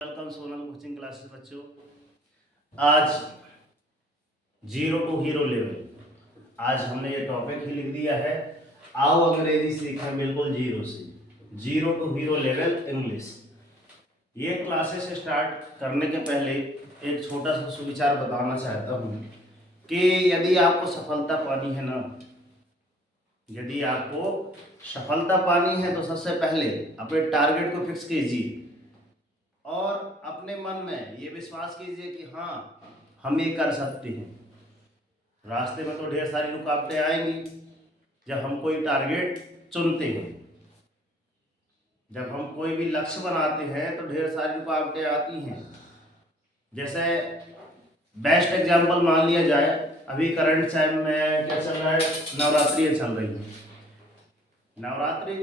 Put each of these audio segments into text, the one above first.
Welcome Sonal coaching classes बच्चों। आज zero to hero level आज हमने ये टॉपिक ही लिख दिया है। आओ अंग्रेजी सीखें बिल्कुल जीरो से, zero to hero level English. ये क्लासेस स्टार्ट करने के पहले एक छोटा सा सुविचार बताना चाहता हूँ कि यदि आपको सफलता पानी है ना, यदि आपको सफलता पानी है तो सबसे पहले अपने टारगेट को फिक्स कीजिए और अपने मन में ये विश्वास कीजिए कि हाँ हम ये कर सकते हैं। रास्ते में तो ढेर सारी रुकावटें आएंगी जब हम कोई टारगेट चुनते हैं, जब हम कोई भी लक्ष्य बनाते हैं तो ढेर सारी रुकावटें आती हैं। जैसे बेस्ट एग्जांपल मान लिया जाए, अभी करंट टाइम में क्या चल रहा है, नवरात्रि चल रही है। नवरात्रि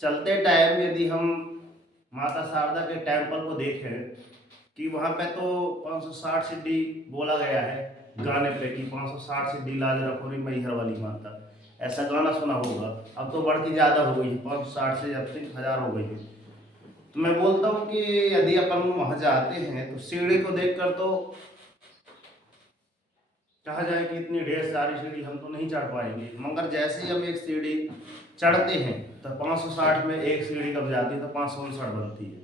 चलते टाइम यदि हम माता शारदा के टेम्पल को देखें कि वहाँ पे तो 560 सीढ़ी बोला गया है गाने पे कि 560 सीढ़ी लाज रखो रे मैहर वाली माता, ऐसा गाना सुना होगा। अब तो बढ़ती ज़्यादा हो गई है, 560 से अब तक 1000 हो गई है। तो मैं बोलता हूँ कि यदि अपन वहाँ जाते हैं तो सीढ़ी को देखकर तो कहा जाए कि इतनी ढेर सारी सीढ़ी हम तो नहीं चढ़ पाएंगे, मगर जैसे ही हम एक सीढ़ी चढ़ते हैं तो 560 में एक सीढ़ी कब जाती है तो 559 बनती है।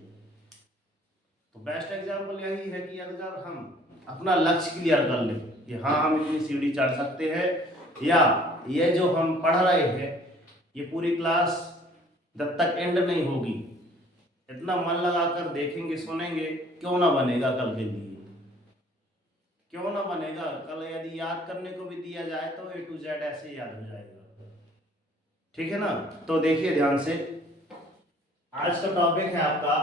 तो बेस्ट एग्जांपल यही है कि अगर हम अपना लक्ष्य क्लियर कर लें कि हाँ हम इतनी सीढ़ी चढ़ सकते हैं, या ये जो हम पढ़ रहे हैं ये पूरी क्लास जब तक एंड नहीं होगी इतना मन लगाकर देखेंगे सुनेंगे, क्यों ना बनेगा कल के लिए, क्यों ना बनेगा कल। यदि याद करने को भी दिया जाए तो A to Z ऐसे याद हो जाएगा। ठीक है ना। तो देखिए ध्यान से, आज का टॉपिक है आपका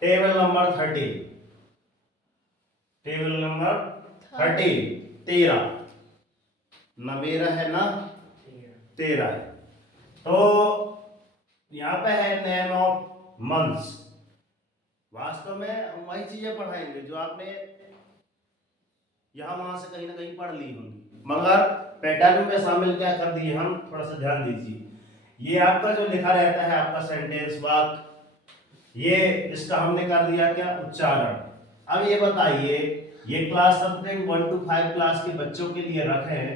टेबल नंबर 30, टेबल नंबर 30 13 न मेरा है ना 13 है। तो यहाँ पे है नेम ऑफ मंथ्स। वास्तव में हम वही चीजें पढ़ाएंगे जो आपने यहाँ वहां से कहीं ना कहीं पढ़ ली होंगी, मगर पैटर्न में शामिल क्या कर दिए हम, थोड़ा सा ध्यान दीजिए। ये आपका जो लिखा रहता है आपका सेंटेंस वाक्य, ये इसका हमने कर दिया क्या, उच्चारण। अब ये बताइए, ये क्लास सब्जेक्ट 1 to 5 क्लास के बच्चों के लिए रखें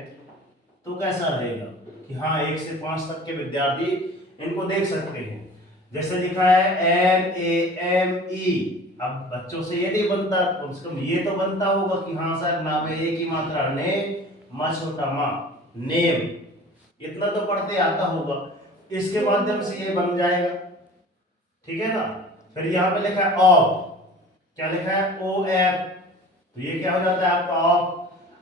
तो कैसा रहेगा कि हाँ 1 से 5 तक के विद्यार्थी इनको देख सकते हैं। जैसे लिखा है NAME, अब बच्चों से ये नहीं बनता, कम से कम ये तो बनता होगा कि हाँ सर नाम में एक ही मात्रा ने मा छोटा माँ नेम, इतना तो पढ़ते आता होगा, इसके माध्यम से ये बन जाएगा। ठीक है ना। फिर यहाँ पे लिखा है ऑफ, क्या लिखा है OF, तो ये क्या हो जाता है आपका ऑफ।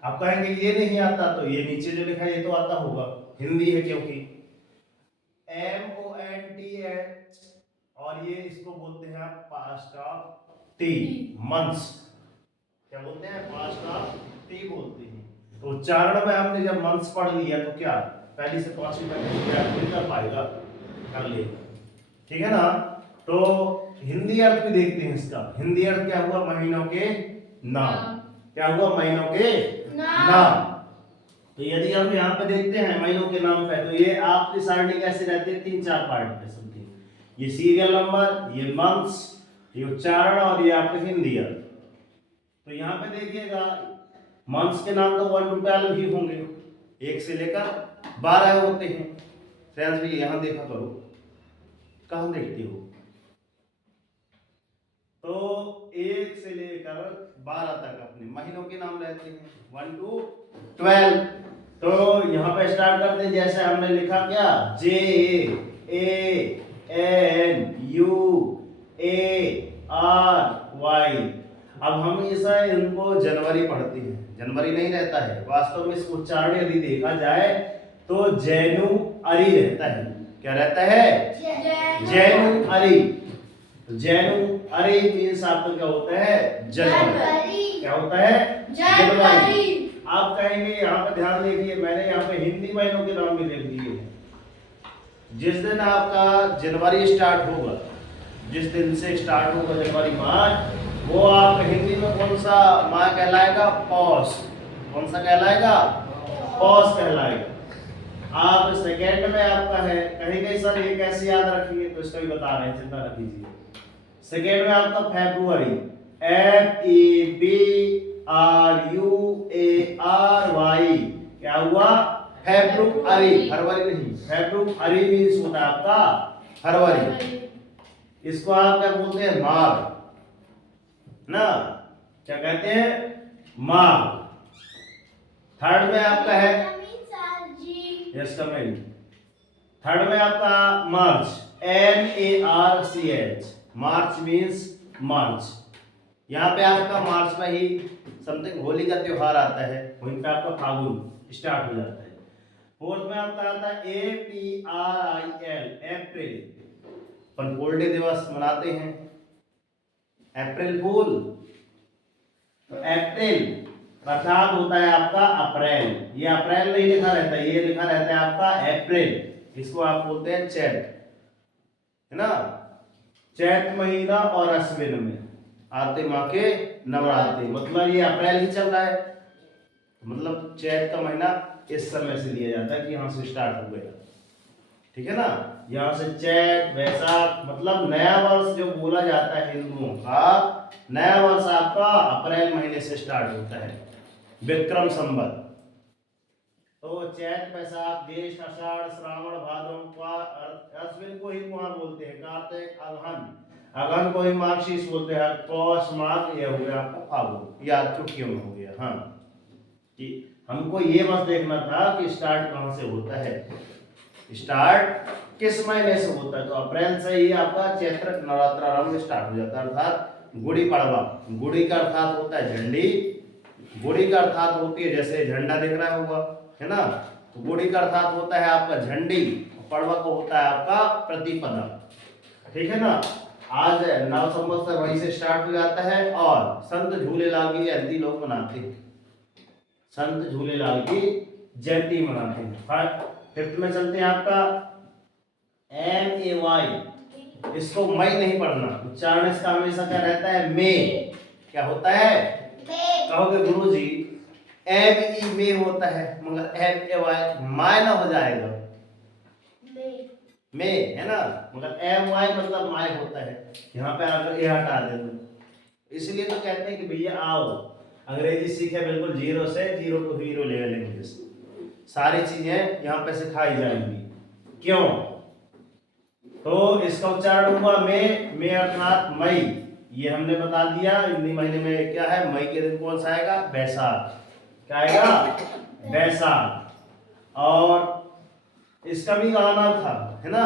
आप कहेंगे ये नहीं आता, तो ये नीचे जो लिखा है ये तो आता होगा, हिंदी है क्योंकि MONTH, और ये इसको बोलते हैं आप पास्ट ऑफ टी मंथ्स, क्या बोलते हैं पास्ट ऑफ टी बोलते हैं। तो उच्चारण में हमने जब मंथ्स पढ़ लिया तो क्या पहली से 5वीं तक विद्यार्थी कर पाएगा, कर लेगा। ठीक है ना। तो हिंदी अर्थ भी देखते हैं इसका। हिंदी अर्थ क्या हुआ, महीनों के नाम। क्या हुआ, महीनों के नाम। तो यदि हम यहाँ पे देखते हैं महीनों के नाम पे, तो ये आपकी सारणी कैसे रहती है, 3-4 पार्ट पे समथिंग, ये सीरियल नंबर, ये मंथ्स, ये उच्चारण और ये आपका हिंदी अर्थ। तो यहाँ पे देखिएगा मंथ्स के नाम तो 1 to 12 ही होंगे, 1 से लेकर 12 होते हैं। फ्रेंड्स भी यहाँ देखा करो, कहाँ देखते हो, तो 1 से लेकर 12 तक अपने महीनों के नाम रहते हैं 1 to 12। तो यहाँ पे स्टार्ट करते हैं, जैसे हमने लिखा क्या JANUARY। अब हम इसे इनको जनवरी पढ़ते हैं, जनवरी नहीं रहता है वास्तव में, इसका उच्चारण यदि देखा जाए तो जैनुअरी रहता है। क्या रहता है, जैनुअरी। जैनुअरी मीन्स आपका क्या होता है, जनवरी। क्या होता है, जनवरी। आप कहेंगे यहाँ पे ध्यान देखिए, मैंने यहाँ पे हिंदी महीनों के नाम भी लिख दिए हैं। जिस दिन आपका जनवरी स्टार्ट होगा, जिस दिन से स्टार्ट होगा जनवरी मार्च, वो आप हिंदी में कौन सा माह कहलाएगा, पौष। कौन सा कहलाएगा, पौष कहलाएगा। आप सेकेंड में आपका है, कहेंगे सर ये कैसे याद रखेंगे, तो इसका भी बता रहे हैं, चिंता न कीजिए। सेकेंड में आपका फेब्रुअरी, FEBRUARY, क्या हुआ? फेब्रुअरी, फरवरी नहीं, फेब्रुअरी मीन्स होता है आपका फरवरी। इसको आप क्या बोलते हैं? माघ ना, क्या कहते हैं? माघ। थर्ड में आपका है, यस कमेंट। थर्ड में आपका मार्च, MARCH, मार्च मीन्स मार्च। यहाँ पे आपका मार्च में ही समथिंग होली का त्योहार आता है, वहीं पे आपका फागुन स्टार्ट हो जाता है। फोर्थ में आपका आता है APRIL, अप्रैल। अपन फूल डे दिवस मनाते हैं, अप्रैल फूल। तो अप्रैल अर्थात होता है आपका अप्रैल। ये अप्रैल नहीं लिखा रहता है, ये लिखा रहता है आपका अप्रैल। इसको आप बोलते हैं चैत, है ना। चैत महीना और अश्विन में आते माँ के नवरात्रि, मतलब ये अप्रैल ही चल रहा है, मतलब चैत का महीना इस समय से लिया जाता है कि यहाँ से स्टार्ट हो गया, ठीक है ना। यहाँ से चैत वैशाख, मतलब नया वर्ष जो बोला जाता है हिंदुओं का, नया वर्ष आपका अप्रैल महीने से स्टार्ट होता है, विक्रम संवत। तो चैत वैशाख ज्येष्ठ आषाढ़ श्रावण भादव, अश्विन को ही वहां बोलते हैं कार्तिक, अगहन, अगहन को ही मार्गशीर्ष बोलते हैं, पौष माघ, ये हो गया आपका फागुन, या छुट्टियों में हो गया। हाँ, कि हमको ये बस देखना था कि स्टार्ट कहां से होता है, स्टार्ट किस महीने से होता है। तो अप्रैल से ही आपका चैत्र नवरात्र आरंभ स्टार्ट हो जाता है, अर्थात गुड़ी पड़वा। गुड़ी का अर्थात होता है झंडी, गुड़ी का अर्थात होती है, जैसे झंडा दिख रहा होगा, है ना। तो गुड़ी का अर्थात होता है आपका झंडी, पड़वा को होता है आपका प्रतिपदा, ठीक है ना। आज नव संवत्सर वहीं से स्टार्ट हो जाता है, और संत झूलेलाल की जयंती लोग मनाते हैं, संत झूलेलाल की जयंती मनाते हैं। फिफ्थ में चलते हैं आपका MAY, इसको मई नहीं पढ़ना, उच्चारण इसका हमेशा क्या रहता है? मे। क्या होता है? कहोगे गुरुजी ME में होता है, मगर MAY माय ना हो जाएगा, में है ना, मगर MY मतलब माय होता है। यहाँ पे अगर ये हटा दे तो इसलिए तो कहते हैं कि भैया आओ अंग्रेजी सीखे बिल्कुल जीरो से, zero to hero level English, सारी चीजें यहाँ पे सिखाई जाएंगी। क्यों? तो इसका उच्चारण हुआ में अर्थात मई, ये हमने बता दिया। हिंदी महीने में क्या है? मई के दिन कौन सा आएगा? बैसाख। क्या आएगा? बैसाख। और इसका भी गाना था, है ना,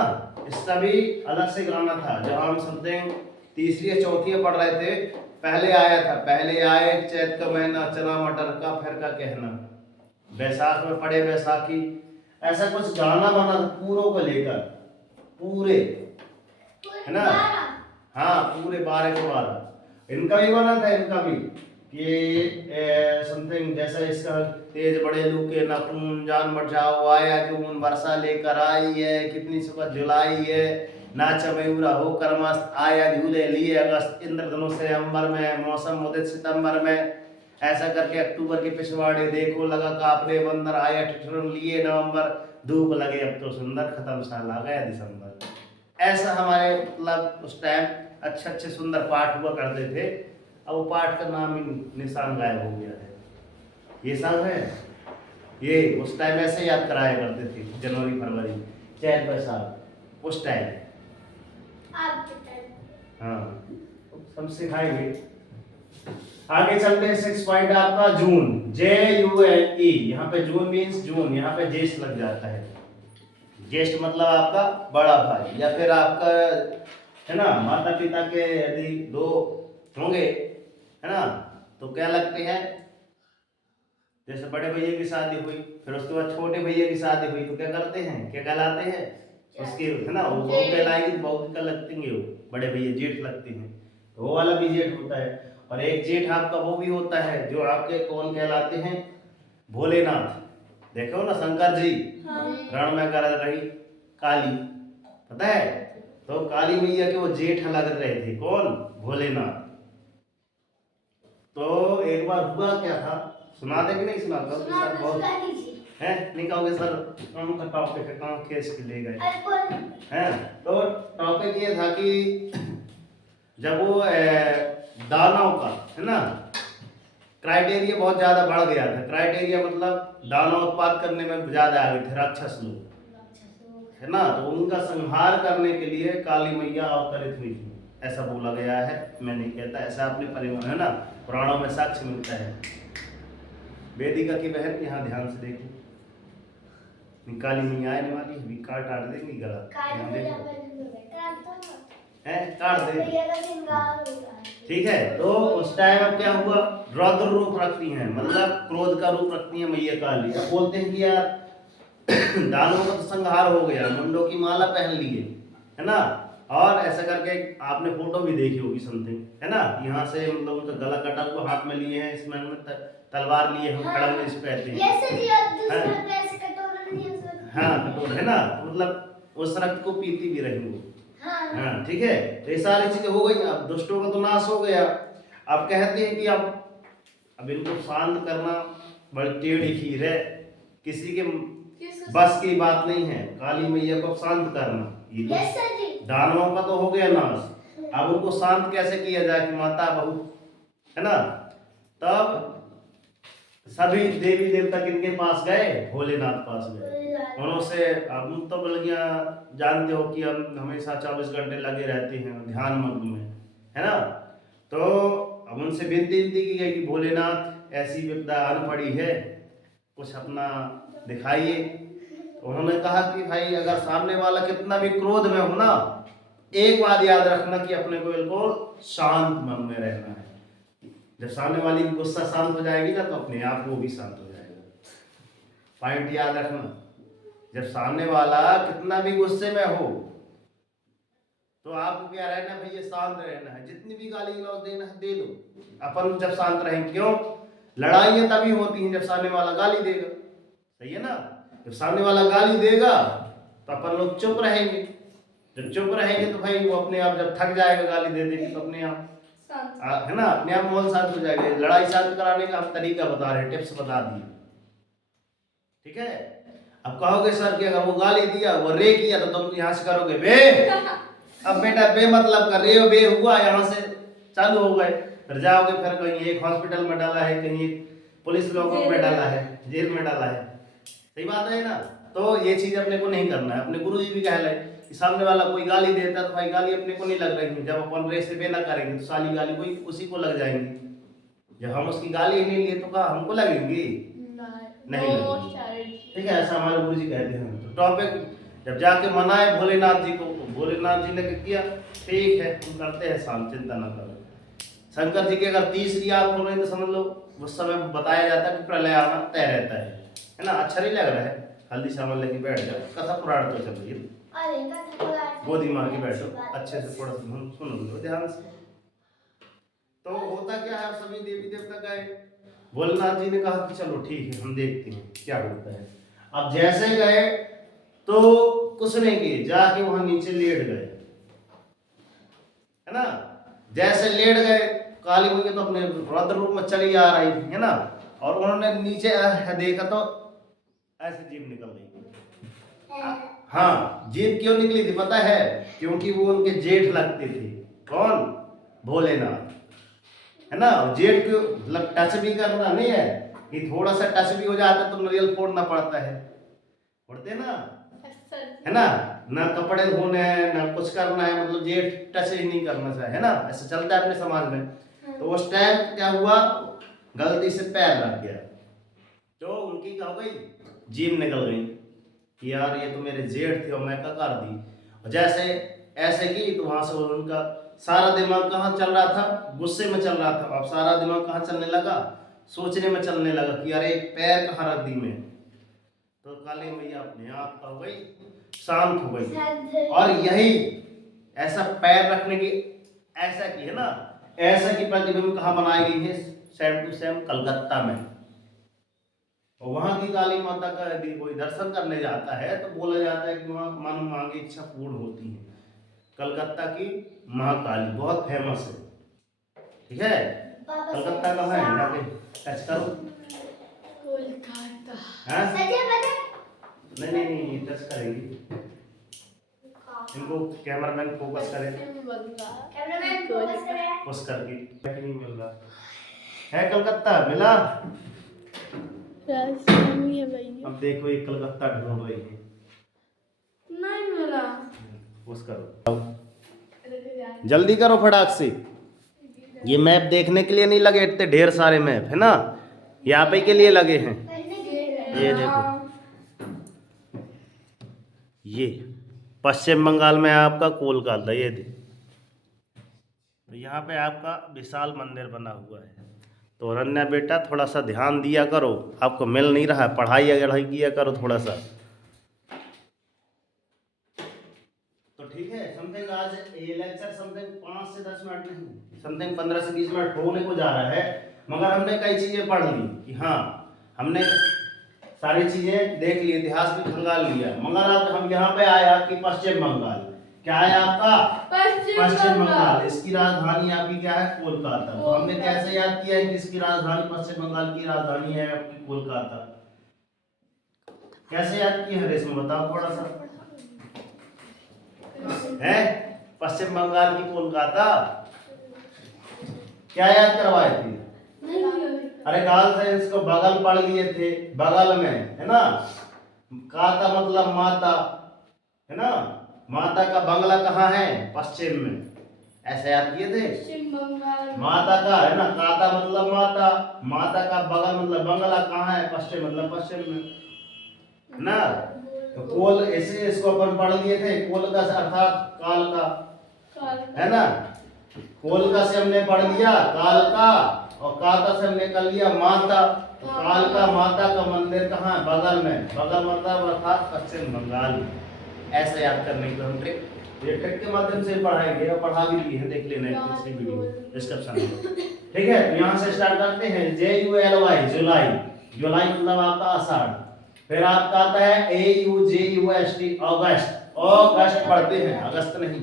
इसका भी अलग से गाना था। जब हम समथिंग तीसरी या चौथी पढ़ रहे थे, पहले आया था, पहले आए चैत का महीना, चना मटर का फिर का कहना, बैसाख में पड़े बैसाखी, ऐसा कुछ गाना बना था पूरों को लेकर, पूरे, है ना। हाँ, पूरे 12 के 12 इनका भी बना था, इनका भी कि समथिंग जैसा इसका तेज बड़े लू के नाखून जान बचाओ, आया जून वर्षा लेकर आई है, कितनी सुबह जुलाई है, नाच मयूरा होकर मस्त, आया झूले लिए अगस्त, इंद्रधनुष से अंबर में, मौसम उदित सितंबर में, ऐसा करके अक्टूबर के पिछवाड़े देखो लगा कापने बंदर, आया ठिठुरन लिए नवंबर, धूप लगे अब तो सुंदर, खत्म साल आ गया दिसंबर। ऐसा हमारे मतलब उस टाइम अच्छे अच्छे सुंदर पाठ हुआ करते थे। अब वो पाठ का नाम ही निशान गायब हो गया है। ये सब है, ये उस टाइम ऐसे याद कराया करते थे, जनवरी फरवरी चैत बैसाख उस टाइम। हाँ, सब सिखाएंगे। आगे चलते हैं 6 पॉइंट आपका जून, JUNE। यहाँ पे जून मीन्स जून, यहाँ पे ज्येष्ठ लग जाता है। ज्येष्ठ मतलब आपका बड़ा भाई, या फिर आपका, है ना, माता पिता के यदि दो होंगे, है ना, तो क्या लगते हैं? जैसे बड़े भैया की शादी हुई, फिर उसके बाद छोटे भैया की शादी हुई, तो क्या करते हैं? क्या कहलाते हैं उसके, है ना, वो बहू कहलाएगी, बहू का लगते हैं, वो बड़े भैया जेठ लगते हैं, तो वो वाला भी जेठ होता है। और एक जेठ आपका वो भी होता है जो आपके कौन कहलाते हैं? भोलेनाथ। देखो ना शंकर जी रण में कर रही काली, पता है, तो काली मैया के वो जेठ लग रहे थे, कौन? भोलेनाथ। तो एक बार हुआ क्या था, सुना दे कि नहीं सुना? तो सर बहुत है, नहीं कहोगे सर कौन का टॉपिक है, कौन केस के ले गए हैं? तो टॉपिक ये था कि जब वो दानव का, है ना, क्राइटेरिया बहुत ज्यादा बढ़ गया था। क्राइटेरिया मतलब दानव उत्पाद करने में ज्यादा आ गए थे राक्षस लोग, है ना। तो उनका संहार करने के लिए काली मैया अवतरित हुई थी, ऐसा बोला गया है। मैं नहीं कहता, ऐसा अपने परिवार, है ना, पुराणों में साक्ष्य मिलता है। वेदिका की बहन यहाँ ध्यान से देखो, काली मैया आने वाली है, काट काट देंगी गला, ध्यान देखो, है काट दे, ठीक है। तो उस टाइम अब क्या हुआ, रौद्र रूप रखती हैं, मतलब क्रोध का रूप रखती हैं मैया काली। अब बोलते हैं कि यार दानवों का तो संहार हो गया, मुंडों की माला पहन लिए, है ना, और ऐसा करके आपने फोटो भी देखी होगी समथिंग, है ना, यहाँ से मतलब उनका गला कटा हुआ, हाथ में लिए हैं, इसमें तलवार लिए हम खड़ंग इस पे आते हैं, हाँ कटोरा, है ना, मतलब उस रक्त को पीती भी रही वो, हाँ ठीक है। तो ये सारी चीजें हो गई, अब दुष्टों का तो नाश हो गया। अब कहते हैं कि अब इनको शांत करना बड़ी टेढ़ी खीर है, किसी के बस की बात नहीं है काली मैया को शांत करना। ये दानवों का तो हो गया नाश, अब उनको शांत कैसे किया जाए कि माता बहू, है ना। तब सभी देवी देवता किनके पास गए, भोलेनाथ पास गए। उनसे अब तो बल्कि जानते हो कि हम हमेशा 24 घंटे लगे रहते हैं ध्यान मग्न में, है ना। तो अब उनसे विनती की गई कि भोलेनाथ ऐसी विपदा आन पड़ी है, कुछ अपना दिखाइए। तो उन्होंने कहा कि भाई अगर सामने वाला कितना भी क्रोध में हो ना, एक बात याद रखना कि अपने को बिल्कुल शांत मन में रहना है। जब सामने वाली की गुस्सा शांत हो जाएगी ना, तो अपने आप वो भी शांत हो जाएगा। पॉइंट याद रखना, जब सामने वाला कितना भी गुस्से में हो तो आपको क्या रहना है भैया, शांत रहना है। जितनी भी गाली गलौज देना है दे दो, अपन जब शांत रहेंगे। क्यों, लड़ाइयां तभी होती हैं जब सामने वाला गाली देगा, सही है ना। जब सामने वाला गाली देगा तो अपन लोग चुप रहेंगे, जब चुप रहेंगे तो भाई वो अपने आप जब थक जाएगा गाली दे देगी तो अपने आप है ना, अपने आप माहौल शांत हो जाएगा। लड़ाई शांत कराने का हम तरीका बता रहे हैं, टिप्स बता दिए, ठीक है। अब कहोगे सर कि अगर वो गाली दिया, वो रे किया, तो तुम यहाँ से करोगे बे। अब बेटा बे मतलब कर रे बे हुआ, यहाँ से चालू हो गए, फिर जाओगे, फिर कहीं एक हॉस्पिटल में डाला है, कहीं पुलिस लोगों में डाला है, जेल में डाला है, सही बात है ना। तो ये चीज अपने को नहीं करना है। अपने गुरु जी भी कहले कि सामने वाला कोई गाली देता है तो भाई गाली अपने को नहीं लग रही है, जब अपन रे से बे ना करेंगे तो साली गाली कोई उसी को लग जाएंगी। जब हम उसकी गाली ही नहीं लिए तो क्या हमको लगेंगी, नहीं लगेंगी, ठीक है। ऐसा हमारे गुरु जी कहते हैं। तो टॉपिक जब जाके मनाए भोलेनाथ जी को, भोलेनाथ जी ने क्या किया, ठीक है तुम करते हैं शांत, चिंता न करो। शंकर जी की अगर तीसरी आंख हो रही तो समझ लो उस समय बताया जाता है कि प्रलय आना तय रहता है ना। अच्छा नहीं लग रहा है, हल्दी चावल लेके बैठ जाओ, कथा पुराण तो चल रही है, गोदी मार के बैठो, अच्छे से थोड़ा सुनो लो ध्यान से। तो होता क्या है, सभी देवी देवता गए, भोलेनाथ जी ने कहा कि चलो ठीक है हम देखते हैं क्या होता है। अब जैसे गए तो कुछ नहीं किए, जाके वहां नीचे लेट गए, है ना। जैसे लेट गए, काली मैया तो अपने रौद्र रूप में चली आ रही थी, है ना, और उन्होंने नीचे देखा तो ऐसे जीभ निकल गई। हाँ, जीभ क्यों निकली थी पता है, क्योंकि वो उनके जेठ लगते थे। कौन, भोलेनाथ, है ना। जेठ को मतलब टच भी करना नहीं है, कि थोड़ा सा टच भी हो जाता है तो नारियल फोड़ना पड़ता है, फोड़ते ना, है ना। ना कपड़े धोने हैं ना कुछ करना है, मतलब जेठ टच ही नहीं करना चाहिए, है ना, ऐसा चलता है अपने समाज में। तो उस टाइम क्या हुआ, गलती से पैर लग गया, तो उनकी क्या हो गई, जीभ निकल गई कि यार ये तो मेरे जेठ थे और मैं क्या कर दी। और जैसे ऐसे की तो वहां से उनका सारा दिमाग कहाँ चल रहा था, गुस्से में चल रहा था। अब सारा दिमाग कहाँ चलने लगा, सोचने में चलने लगा कि यार एक पैर कहाँ रख दी मैं। तो काली मैया अपने आप हो गई, शांत हो गई। और यही ऐसा पैर रखने की ऐसा की है ना, ऐसा की प्रतिबिंब कहाँ बनाई गई है, सेम टू सेम कलकत्ता में। और वहां की काली माता का यदि कोई दर्शन करने जाता है तो बोला जाता है कि वहां मन मांगी इच्छा पूर्ण होती है। कलकत्ता की महाकाली बहुत फेमस है, ठीक है। कलकत्ता कहाँ है, जाके टच करो, कोलकाता, हाँ नहीं नहीं नहीं टच करेंगी, इनको कैमरामैन फोकस करे, कैमरामैन फोकस करे। फोकस करके नहीं मिल रहा है। कलकत्ता मिला, राजधानी है भाई। अब देखो ये कलकत्ता ढूंढ रही है, नहीं मिला। फोकस करो, जल्दी करो फटाक से। ये मैप देखने के लिए नहीं लगे इतने ढेर सारे मैप है ना, यहाँ पे के लिए लगे हैं। ये देखो, ये पश्चिम बंगाल में आपका कोलकाता, ये देखो यहाँ पे आपका विशाल मंदिर बना हुआ है। तो अरण्या बेटा थोड़ा सा ध्यान दिया करो, आपको मिल नहीं रहा है, पढ़ाई अगर किया करो थोड़ा सा। तो ठीक है, समथिंग आज ये लेक्चर समथिंग 5 से 10 मिनट नहीं, समथिंग 15 से 20 मिनट होने को जा रहा है, मगर हमने कई चीजें पढ़ ली कि हाँ हमने सारी चीजें देख ली, इतिहास भी खंगाल लिया। मगर अब हम यहाँ पे आया कि पश्चिम बंगाल, क्या है आपका पश्चिम बंगाल, इसकी राजधानी आपकी क्या है कोलकाता। तो हमने कैसे याद किया है कि इसकी राजधानी पश्चिम बंगाल की राजधानी है आपकी कोलकाता, कैसे याद किया है रेशमा बताओ थोड़ा सा। है पश्चिम बंगाल की कोलकाता, क्या याद करवाए थे? अरे काल से इसको बगल पढ़ लिए थे, बगल में है ना, काता मतलब माता है ना, माता का बंगला कहाँ है पश्चिम में, ऐसे याद किए थे। माता का है ना, काता मतलब माता, माता का बगल मतलब बंगला कहाँ है पश्चिम मतलब पश्चिम में है ना। तो कोल ऐसे इसको अपन पढ़ लिए थे, कोल का अर्थात काल का है ना, कोल का से हमने पढ़ लिया काल का, और काता से हमने कर लिया माता। तो काल का माता का मंदिर कहाँ है बगल में, बगल मतलब अर्थात पश्चिम बंगाल में। ऐसे याद करने की हम ट्रिक, ये ट्रिक के माध्यम से पढ़ाएंगे और पढ़ा भी लिए हैं, देख लेना पिछली वीडियो डिस्क्रिप्शन में। ठीक है, तो यहाँ से स्टार्ट करते हैं। JULY जुलाई, जुलाई मतलब आपका आषाढ़, फिर आपका आता है AUGUST अगस्त, अगस्त पढ़ते हैं अगस्त नहीं,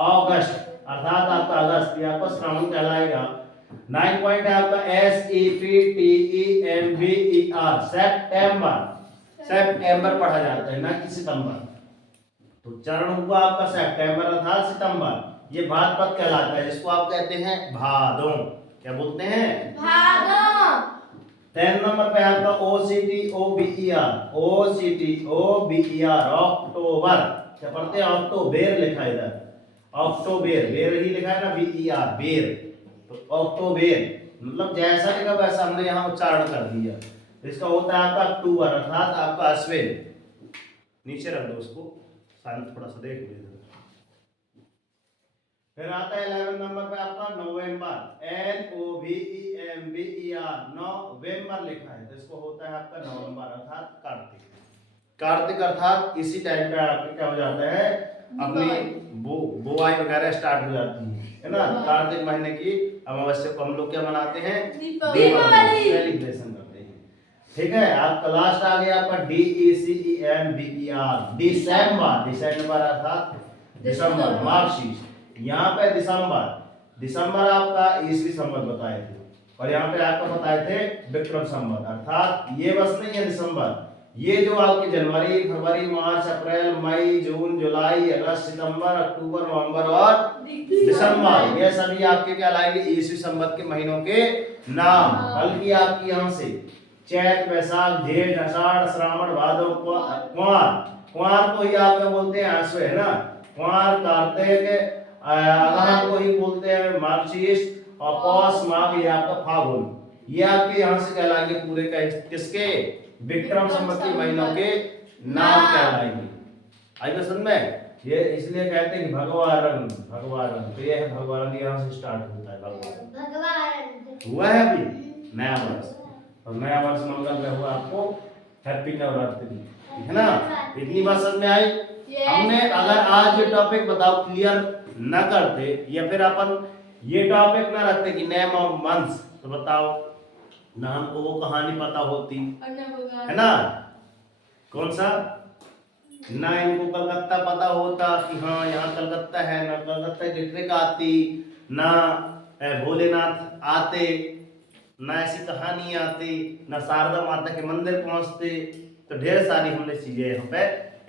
अगस्त अर्थात आपका अगस्त, ये आपका श्रावण कहलाएगा। 9 पॉइंट है आपका SEPTEMBER सेप्टेम्बर, सेप्टेम्बर पढ़ा जाता है ना कि सितंबर। तो चरण हुआ आपका सितंबर अर्थात सितंबर, ये भाद्रपद कहलाता है, जिसको आप कहते हैं भादों, क्या बोलते हैं भादों। 10 नंबर पे आपका OCTOBER, OCTOBER अक्टूबर, क्या पढ़ते हैं अक्टूबर लिखा है इधर, अक्टूबर बेर ही लिखा है ना BER बेर, तो अक्टूबर मतलब जैसा लिखा वैसा हमने यहाँ उच्चारण कर दिया। इसका होता है आपका अक्टूबर अर्थात आपका अश्विन, नीचे रख दो उसको, शांत थोड़ा सा देख लीजिए। फिर आता है 11 नंबर पे आपका नवंबर, NOVEMBER नवंबर लिखा है, तो इसको होता है आपका नवंबर अर्थात कार्तिक, कार्तिक अर्थात इसी टाइम पे आपके क्या हो जाता है अपनी बुआई वगैरह स्टार्ट हो जाती है ना। कार्तिक महीने की अमावस्या को हम लोग क्या मनाते हैं, दीपावली सेलिब्रेशन करते हैं। ठीक है, आपका लास्ट आ गया आपका DECEMBER दिसंबर, दिसंबर अर्थात दिसंबर मार्कशीट, यहाँ पे दिसंबर, दिसंबर आपका ईसवी संवत बताए थे, और यहाँ पे आपको बताए थे विक्रम संवत, अर्थात ये बस नहीं है दिसंबर, ये जो आपके जनवरी फरवरी मार्च अप्रैल मई जून जुलाई अगस्त सितंबर अक्टूबर नवंबर और दिसंबर, ये सभी आपके क्या लाएंगे ईसवी संवत के महीनों के नाम। बल्कि आपकी यहाँ से चैत वैशाख जेठ आषाढ़ श्रावण भादो कुंवर, कुंवर को ही आप क्या बोलते हैं आंसू है ना, कुंवर कार्तिक अगहन को ही बोलते हैं मार्गशीर्ष, और पौष माघ ये आपका फागुन, ये आपके यहाँ से कहलाएंगे पूरे का किसके विक्रम संवत के महीनों के नाम कहलाएंगे। आई समझ में, ये इसलिए कहते हैं कि भगवान भगवान, तो ये है भगवान, यहाँ से स्टार्ट होता है भगवान हुआ है अभी नया वर्ष, और नया वर्ष मंगल में हुआ आपको हैप्पी नवरात्रि, ठीक है ना। इतनी बात समझ में आई। हमने अगर आज ये टॉपिक बताओ क्लियर न करते, या फिर अपन ये टॉपिक ना रखते कि नेम ऑफ मंथ्स, तो बताओ ना हमको वो कहानी पता होती है ना, कौन सा, ना इनको कलकत्ता पता होता कि हाँ यहाँ कलकत्ता है, ना कलकत्ता की ट्रिक आती, ना भोलेनाथ आते, ना ऐसी कहानी आती, ना शारदा माता के मंदिर पहुंचते। तो ढेर सारी हमने चीजें यहाँ पे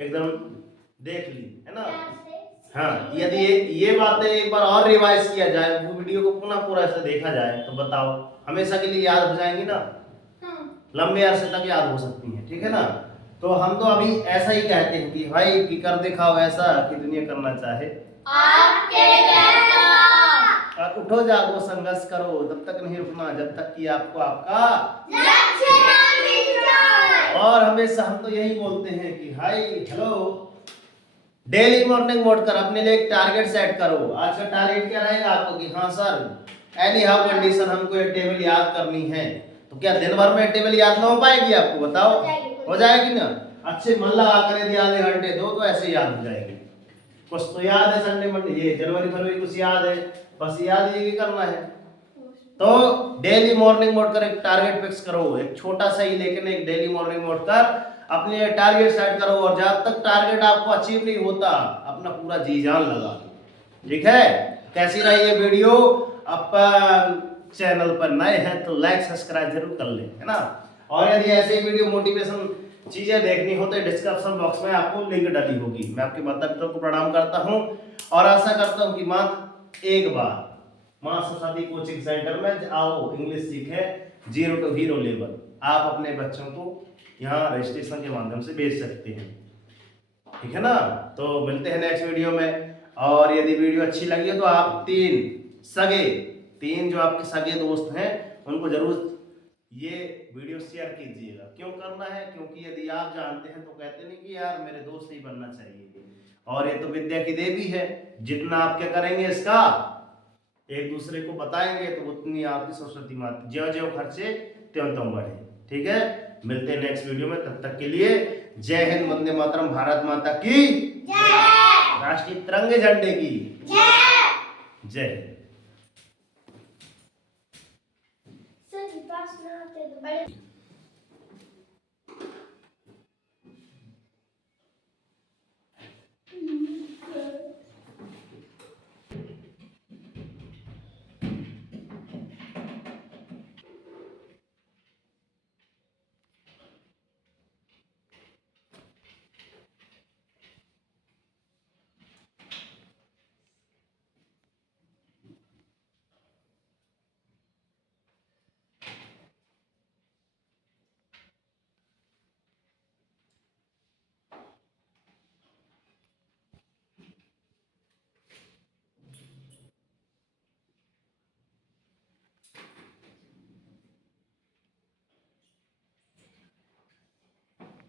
एकदम देख ली है ना। हाँ, यदि ये बातें एक बार और रिवाइज किया जाए, वो वीडियो को पुनः पूरा ऐसे देखा जाए, तो बताओ हमेशा के लिए याद हो जाएंगी ना, लंबे अरसे तक याद हो सकती हैं, ठीक है ना। तो हम तो अभी ऐसा ही कहते हैं कि भाई कि कर दिखाओ ऐसा कि दुनिया करना चाहे आपके जैसा। और उठो जागो संघर्ष करो, तब तक नहीं रुकना जब तक कि आपको आपका लक्ष्य ना मिल जाए। और हमेशा हम तो यही बोलते हैं कि hi hello, daily morning walk कर, अपने लिए एक टारगेट सेट करो। आज का टारगेट क्या रहेगा आपको कि हाँ सर एनी हाउ कंडीशन हमको ये टेबल याद करनी है। तो क्या दिन भर में टेबल याद ना हो पाएगी आपको, बताओ? हो जाएगी ना। अच्छे मन लगा कर यदि आधे घंटे दो तो ऐसे याद हो जाएगी। कुछ तो याद है, संडे मंडे ये जनवरी फरवरी कुछ याद है, बस याद ये करना है। तो डेली मॉर्निंग वॉक कर एक टारगेट फिक्स करो, एक छोटा सा ही लेकिन एक डेली मॉर्निंग वॉक कर अपने टारगेट सेट करो, और जब तक टारगेट आपको अचीव नहीं होता अपना पूरा जी जान लगा। ठीक है, कैसी रही ये वीडियो? अपन चैनल पर नए हैं तो लाइक सब्सक्राइब जरूर कर ले, है ना। और यदि ऐसे वीडियो मोटिवेशन चीजें देखनी हो तो डिस्क्रिप्शन बॉक्स में आपको लिंक डाली होगी। मैं आपके माता पिता को प्रणाम करता हूँ और आशा करता हूँ कि मात्र एक बार मां सरस्वती कोचिंग सेंटर में आओ, इंग्लिश सीखे 0 to हीरो लेवल। आप अपने बच्चों को यहाँ रजिस्ट्रेशन के माध्यम से भेज सकते हैं, ठीक है ना। तो मिलते हैं नेक्स्ट वीडियो में। और यदि वीडियो अच्छी लगी हो तो आप तीन जो आपके सगे दोस्त हैं उनको जरूर ये वीडियो शेयर कीजिएगा। क्यों करना है? क्योंकि यदि आप जानते हैं तो कहते नहीं कि यार मेरे दोस्त ही बनना चाहिए। और ये तो विद्या की देवी है, जितना आप क्या करेंगे इसका एक दूसरे को बताएंगे तो उतनी आपकी सरस्वती माता ज्यों ज्यों खर्चे त्यों त्यों बढ़े। ठीक है, मिलते हैं नेक्स्ट वीडियो में, तब तक के लिए जय हिंद, वंदे मातरम, भारत माता की जय, राष्ट्रीय तिरंगे झंडे की जय, जय। सर, पास ना आते तो बड़े